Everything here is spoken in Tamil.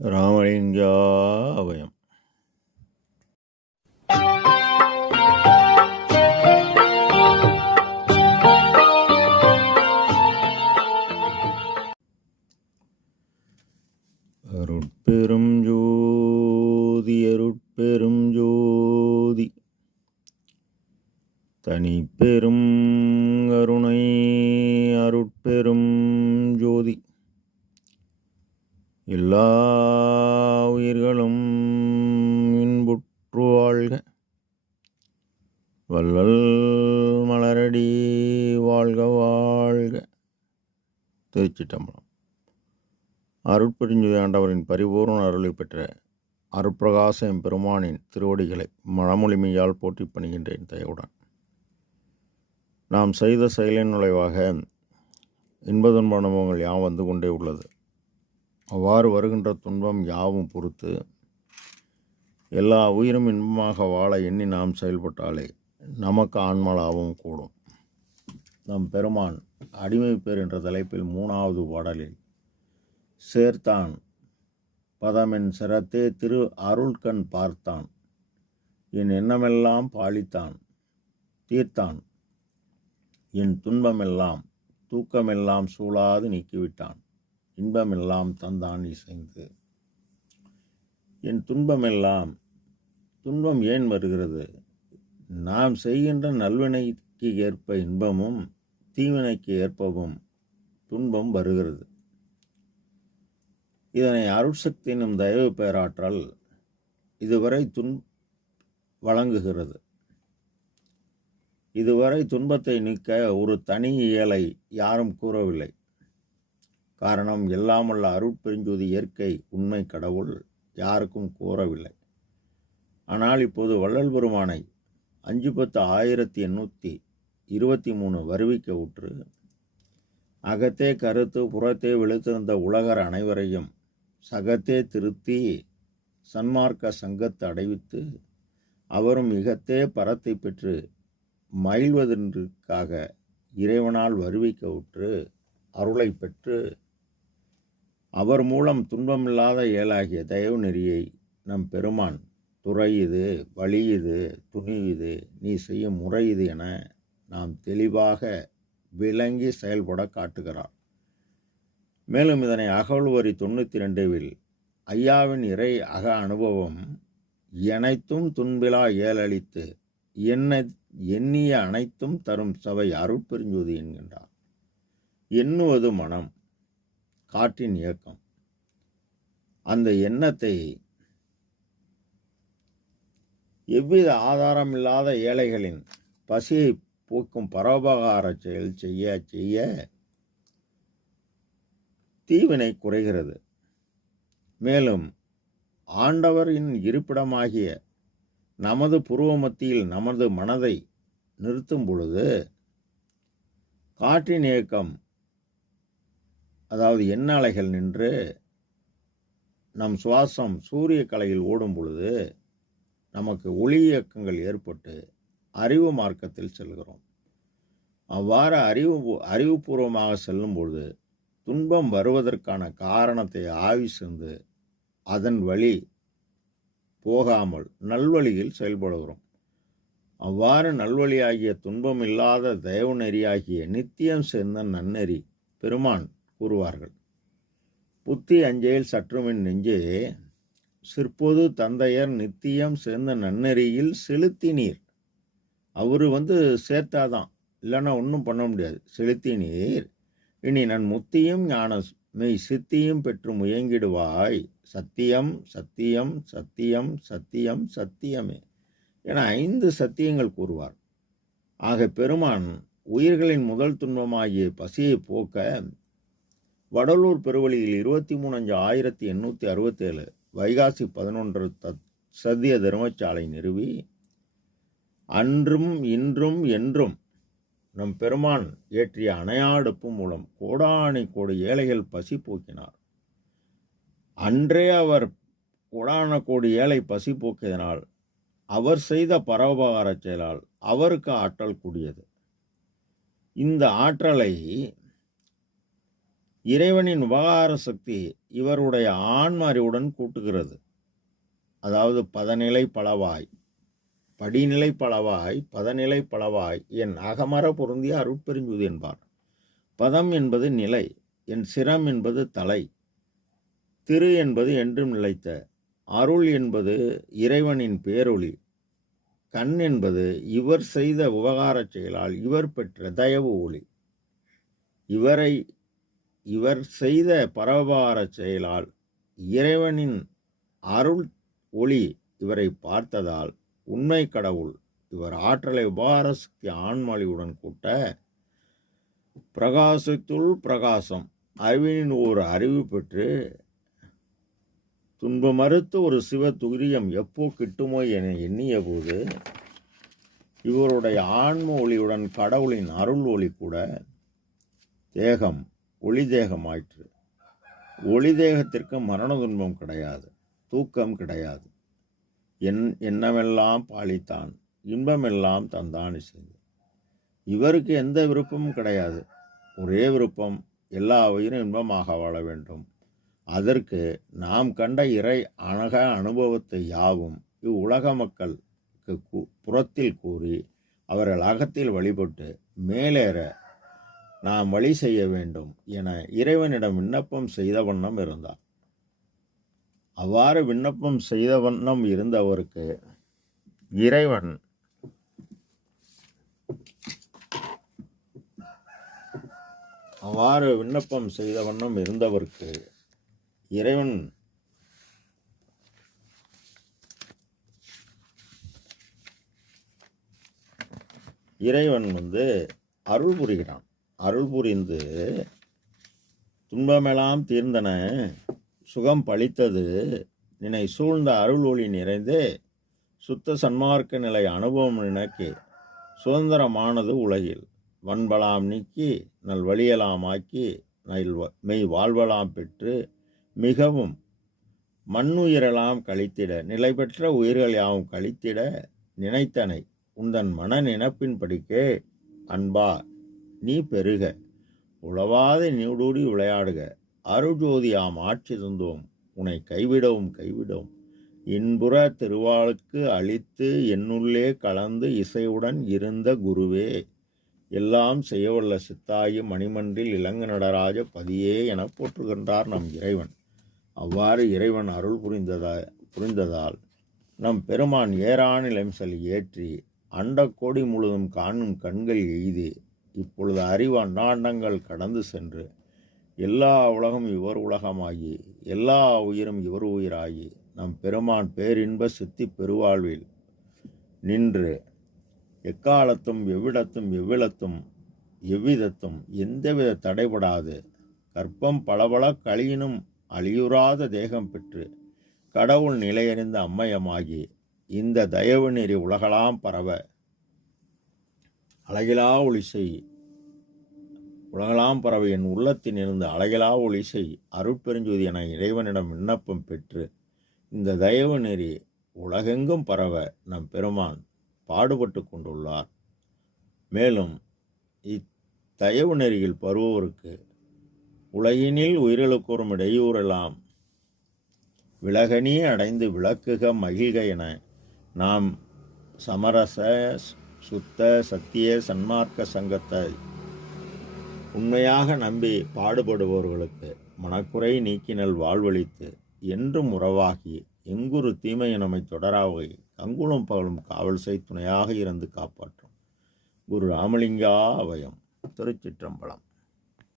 ராமலிங்காபயம். அருட்பெரும் ஜோதி அருட்பெரும் ஜோதி தனிப்பெரும் கருணை அருட்பெரும் ஜோதி எல்லா உயிர்களும் இன்புற்று வாழ்க, வள்ளல் மலரடி வாழ்க வாழ்க. திருச்சிட்டம்பலம். அருட்பெருஞ்சுதி ஆண்டவரின் பரிபூர்ண அருளை பெற்ற அருட்பிரகாச எம்பெருமானின் திருவடிகளை மனமொழிமையால் போற்றி பணிகின்றேன் தயவுடன். நாம் செய்த செயலின் நுழைவாக இன்ப துன்ப அனுபவங்கள் யாவும் வந்து கொண்டே உள்ளது. அவ்வாறு வருகின்ற துன்பம் யாவும் பொறுத்து எல்லா உயிரும் இன்பமாக வாழ எண்ணி நாம் செயல்பட்டாலே நமக்கு ஆன்மலாவும் கூடும். நம் பெருமான் அடிமை பேர் என்ற தலைப்பில் 3வது பாடலில் சேர்த்தான் பதமென் சிரத்தே திரு அருள்கண் பார்த்தான், என் எண்ணமெல்லாம் பாலித்தான் தீர்த்தான், என் துன்பமெல்லாம் தூக்கமெல்லாம் சூழாது நீக்கிவிட்டான், இன்பமெல்லாம் தந்தான் இசைந்து. என் துன்பமெல்லாம், துன்பம் ஏன் வருகிறது? நாம் செய்கின்ற நல்வினைக்கு ஏற்ப இன்பமும் தீவினைக்கு ஏற்பவும் துன்பம் வருகிறது. இதனை அருட்சக்தி எனும் தயவு பேராற்றல் இதுவரை வழங்குகிறது. இதுவரை துன்பத்தை நீக்க ஒரு தனி இயலை யாரும் கூறவில்லை. காரணம், எல்லாமல்ல அருட்பெருஞ்சோதி இயற்கை உண்மை கடவுள் யாருக்கும் கூறவில்லை. ஆனால் இப்போது வள்ளல் பெருமானை 5/10/1823 வருவிக்க உற்று அகத்தே கருத்து புறத்தே வெளுத்திருந்த உலகர் அனைவரையும் சகத்தே திருத்தி சன்மார்க்க சங்கத்து அடைவித்து அவரும் இகத்தே பரத்தை பெற்று மகிழ்வதற்காக இறைவனால் வருவிக்க உற்று அருளை பெற்று அவர் மூலம் துன்பமில்லாத இயலாகிய தயவு நெறியை நம் பெருமான் துறை இது, வழி இது, துணி இது, நீ செய்யும் முறை இது என நாம் தெளிவாக விளங்கி செயல்பட காட்டுகிறார். மேலும் இதனை அகவல்வரி 92ல் ஐயாவின் இறை அக அனுபவம் எனைத்தும் துன்பிலா ஏலளித்து எண்ணிய அனைத்தும் தரும் சபை அருட்பெருஞ்சோதி என்கின்றார். எண்ணுவது மனம், காற்றின் இயக்கம். அந்த எண்ணத்தை எவ்வித ஆதாரமில்லாத ஏழைகளின் பசியை போக்கும் பரோபகார செயல் செய்ய செய்ய தீவினை குறைகிறது. மேலும் ஆண்டவரின் இருப்பிடமாகிய நமது புருவ மத்தியில் நமது மனதை நிறுத்தும் பொழுது காற்றின் இயக்கம், அதாவது எண்ண அலைகள் நின்று நம் சுவாசம் சூரிய கலையில் ஓடும் பொழுது நமக்கு ஒளி இயக்கங்கள் ஏற்பட்டு அறிவு மார்க்கத்தில் செல்கிறோம். அவ்வாறு அறிவுபூர்வமாக செல்லும் பொழுது துன்பம் வருவதற்கான காரணத்தை ஆய்வு செய்து அதன் வழி போகாமல் நல்வழியில் செயல்படுகிறோம். அவ்வாறு நல்வழியாகிய துன்பம் இல்லாத தயவு நெறியாகிய நித்தியம் சேர்ந்த நன்னெறி பெருமான் கூறுவார்கள். புத்தி அஞ்சையில் சற்றுமின் நெஞ்சே சிற்பொது தந்தையர் நித்தியம் சேர்ந்த நன்னெறியில் செலுத்தினீர். அவரு சேர்த்தாதான், இல்லைன்னா ஒன்றும் பண்ண முடியாது. செலுத்தினீர் இனி நான் முத்தியும் ஞான மெய் சித்தியும் பெற்று முயங்கிடுவாய். சத்தியம் சத்தியம் சத்தியம் சத்தியம் சத்தியமே என 5 சத்தியங்கள் கூறுவார். ஆக பெருமான் உயிர்களின் முதல் துன்பமாகிய பசியை போக்க வடலூர் பெருவழியில் 23/5/1867 வைகாசி 11 சத்திய தர்மசாலை நிறுவி அன்றும் இன்றும் என்றும் நம் பெருமான் ஏற்றிய அணையாடுப்பு மூலம் கோடானி கோடி ஏழைகள் பசி போக்கினார். அன்றே அவர் கோடான கோடி ஏழை பசி போக்கியதனால் அவர் செய்த பரோபகார செயலால் அவருக்கு ஆற்றல் கூடியது. இந்த ஆற்றலை இறைவனின் உபகார சக்தி இவருடைய ஆன்ம அறிவுடன் கூட்டுகிறது. அதாவது பதநிலை பலவாய், படிநிலை பலவாய், பதநிலை பலவாய் என் அகமர பொருந்திய அருட்பெருஞ்சுதி என்பார். பதம் என்பது நிலை, என் சிரம் என்பது தலை, திரு என்பது என்றும் நிலைத்த, அருள் என்பது இறைவனின் பேரொளி, கண் என்பது இவர் செய்த உபகாரச் செயலால் இவர் பெற்ற தயவு ஒளி. இவர் செய்த பரோபகாரச் செயலால் இறைவனின் அருள் ஒளி இவரை பார்த்ததால் உண்மை கடவுள் இவர் ஆற்றலை உபகார சக்தி ஆன்மாளியுடன் கூட்ட பிரகாசத்துள் பிரகாசம் அறிவினின் ஒரு அறிவு பெற்று துன்ப மறுத்து ஒரு சிவ துரியம் எப்போ கிட்டுமோ என எண்ணிய போது இவருடைய ஆன்ம ஒளியுடன் கடவுளின் அருள் ஒளி கூட தேகம் ஒளி தேகமாயிற்று. ஒளி தேகத்திற்கு மரண துன்பம் கிடையாது, தூக்கம் கிடையாது. எண்ணமெல்லாம் பாலித்தான், இன்பமெல்லாம் தந்தான் செய்து. இவருக்கு எந்த விருப்பமும் கிடையாது. ஒரே விருப்பம், எல்லா உயிரும் இன்பமாக வாழ வேண்டும். அதற்கு நாம் கண்ட இறை அழக அனுபவத்தை யாவும் இவ்வுலக மக்களுக்கு புறத்தில் கூறி அவர்கள் அகத்தில் வழிபட்டு மேலேற நாம் வழி செய்ய வேண்டும் என இறைவனிடம் விண்ணப்பம் செய்த வண்ணம் இருந்தார். அவ்வாறு விண்ணப்பம் செய்த வண்ணம் இருந்தவருக்கு இறைவன் இறைவன் அருள் புரிகிறான். அருள் புரிந்து துன்பமெல்லாம் தீர்ந்தன, சுகம் பளித்தது, நினை சூழ்ந்த அருள் ஒளி நிறைந்து சுத்த சன்மார்க்க நிலை அனுபவம் நினைக்கி சுதந்திரமானது உலகில் வன்பலாம் நீக்கி நல் வழியலாம் ஆக்கி மெய் வாழ்வலாம் பெற்று மிகவும் மண்ணுயிரெல்லாம் கழித்திட நிலை பெற்ற உயிர்கள் யாவும் கழித்திட நினைத்தனை உந்தன் மன நினைப்பின் படிக்கே அன்பா நீ பெருக உளவாத நீடூடி விளையாடுக அருஜோதியாம் ஆட்சி தந்தோம் உன்னை கைவிடவும் இன்புற திருவாளுக்கு அளித்து என்னுள்ளே கலந்து இசையுடன் இருந்த குருவே எல்லாம் செய்யவல்ல சித்தாயி மணிமன்றில் இளங்கு நடராஜ பதியே என போற்றுகின்றார் நம் இறைவன். அவ்வாறு இறைவன் அருள் புரிந்ததால் நம் பெருமான் ஏறானிலம் செல் ஏற்றி அண்டக்கோடி முழுதும் காணும் கண்கள் எய்தி இப்பொழுது அறிவு அண்டாண்டங்கள் கடந்து சென்று எல்லா உலகம் இவர் உலகமாகி எல்லா உயிரும் இவர் உயிராகி நம் பெருமான் பேரின்ப சித்தி பெருவாழ்வில் நின்று எக்காலத்தும் எவ்விடத்தும் எவ்விதத்தும் எந்தவித தடைபடாது கற்பம் பளபள கழியினும் அழியுறாத தேகம் பெற்று கடவுள் நிலையறிந்த அம்மையமாகி இந்த தயவு நெறி உலகலாம் பரவ அழகிலா ஒளிசை உலகலாம் பரவ என் உள்ளத்தின் இருந்து அழகிலா ஒளிசை அருட்பெருஞ்சோதி என இறைவனிடம் விண்ணப்பம் பெற்று இந்த தயவு நெறி உலகெங்கும் பரவ நம் பெருமான் பாடுபட்டு கொண்டுள்ளார். மேலும் இத்தயவு நெறியில் பருவோருக்கு உலகினில் உயிர்களுக்கோரும் இடையூறெல்லாம் விலகனி அடைந்து விளக்குக மகிழ்க என நாம் சமரச சுத்த சத்திய சன்மார்க்க சங்கத்தை உண்மையாக நம்பி பாடுபடுபவர்களுக்கு மனக்குறை நீக்கினல் வாழ்வழித்து என்றும் உறவாகி எங்குரு தீமையை நம்மை தொடராக கங்குளும் பகலும் காவல் செய் துணையாக இருந்து காப்பாற்றும் குரு ராமலிங்கா அபயம். திருச்சிற்றம்பலம்.